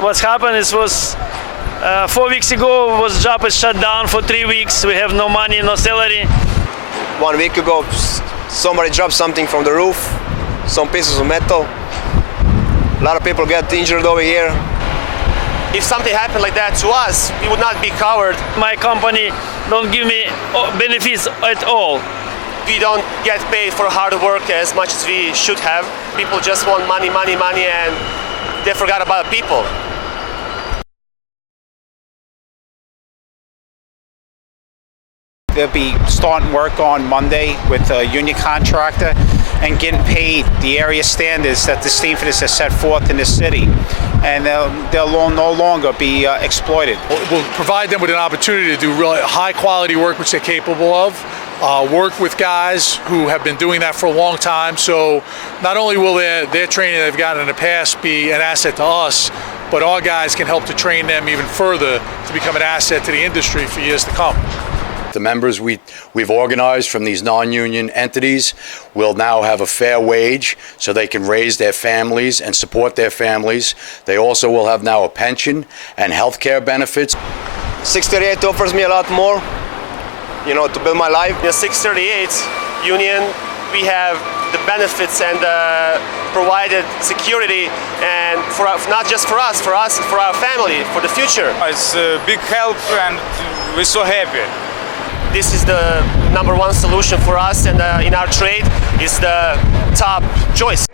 What's happened is 4 weeks ago job is shut down for 3 weeks. We have no money, no salary. 1 week ago, somebody dropped something from the roof, some pieces of metal. A lot of people get injured over here. If something happened like that to us, we would not be covered. My company don't give me benefits at all. We don't get paid for hard work as much as we should have. People just want money, money, money, and they forgot about people. They'll be starting work on Monday with a union contractor and getting paid the area standards that the Steamfitters have set forth in the city. And they'll no longer be exploited. We'll provide them with an opportunity to do really high quality work, which they're capable of. Work with guys who have been doing that for a long time. So not only will their training they've gotten in the past be an asset to us, but our guys can help to train them even further to become an asset to the industry for years to come. The members we've organized from these non-union entities will now have a fair wage so they can raise their families and support their families. They also will have now a pension and health care benefits. 638 offers me a lot more, to build my life. In the 638 union, we have the benefits and provided security, and not just for us, for our family, for the future. It's a big help and we're so happy. This is the #1 solution for us, and in our trade is the top choice.